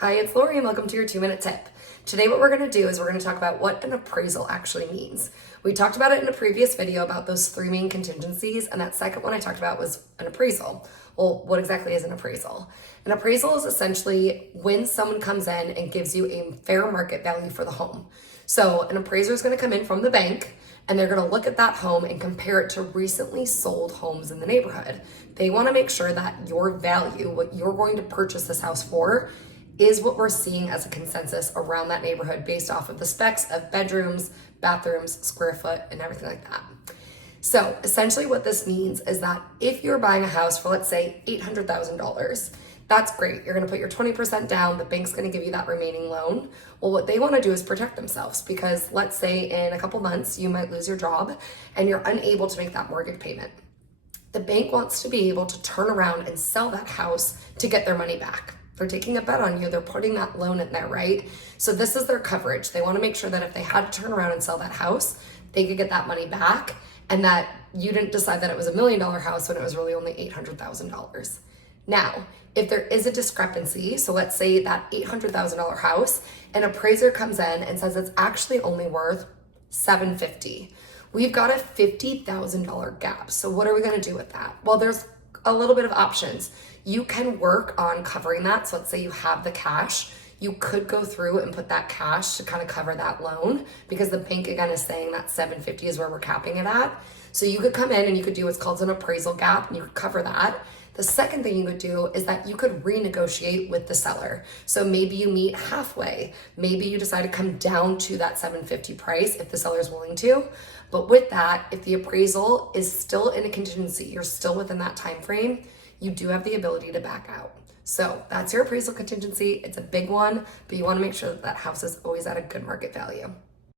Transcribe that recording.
Hi, it's Lori and welcome to your 2-minute tip. Today what we're going to do is we're going to talk about what an appraisal actually means. We talked about it in a previous video about those three main contingencies, and that second one I talked about was an appraisal. Well, what exactly is an appraisal? An appraisal is essentially when someone comes in and gives you a fair market value for the home. So an appraiser is going to come in from the bank and they're going to look at that home and compare it to recently sold homes in the neighborhood. They want to make sure that your value, what you're going to purchase this house for, is what we're seeing as a consensus around that neighborhood based off of the specs of bedrooms, bathrooms, square foot, and everything like that. So essentially what this means is that if you're buying a house for, let's say, $800,000, that's great. You're gonna put your 20% down, the bank's gonna give you that remaining loan. Well, what they wanna do is protect themselves because let's say in a couple months, you might lose your job and you're unable to make that mortgage payment. The bank wants to be able to turn around and sell that house to get their money back. They're taking a bet on you. They're putting that loan in there, right? So this is their coverage. They want to make sure that if they had to turn around and sell that house, they could get that money back and that you didn't decide that it was $1 million house when it was really only $800,000. Now, if there is a discrepancy, so let's say that $800,000 house, an appraiser comes in and says it's actually only worth $750,000. We've got a $50,000 gap. So what are we going to do with that? Well, there's a little bit of options. You can work on covering that. So let's say you have the cash. You could go through and put that cash to kind of cover that loan because the bank again is saying that $750,000 is where we're capping it at. So you could come in and you could do what's called an appraisal gap and you could cover that. The second thing you could do is that you could renegotiate with the seller. So maybe you meet halfway. Maybe you decide to come down to that $750,000 price if the seller is willing to. But with that, if the appraisal is still in a contingency, you're still within that time frame, you do have the ability to back out. So that's your appraisal contingency. It's a big one, but you want to make sure that that house is always at a good market value.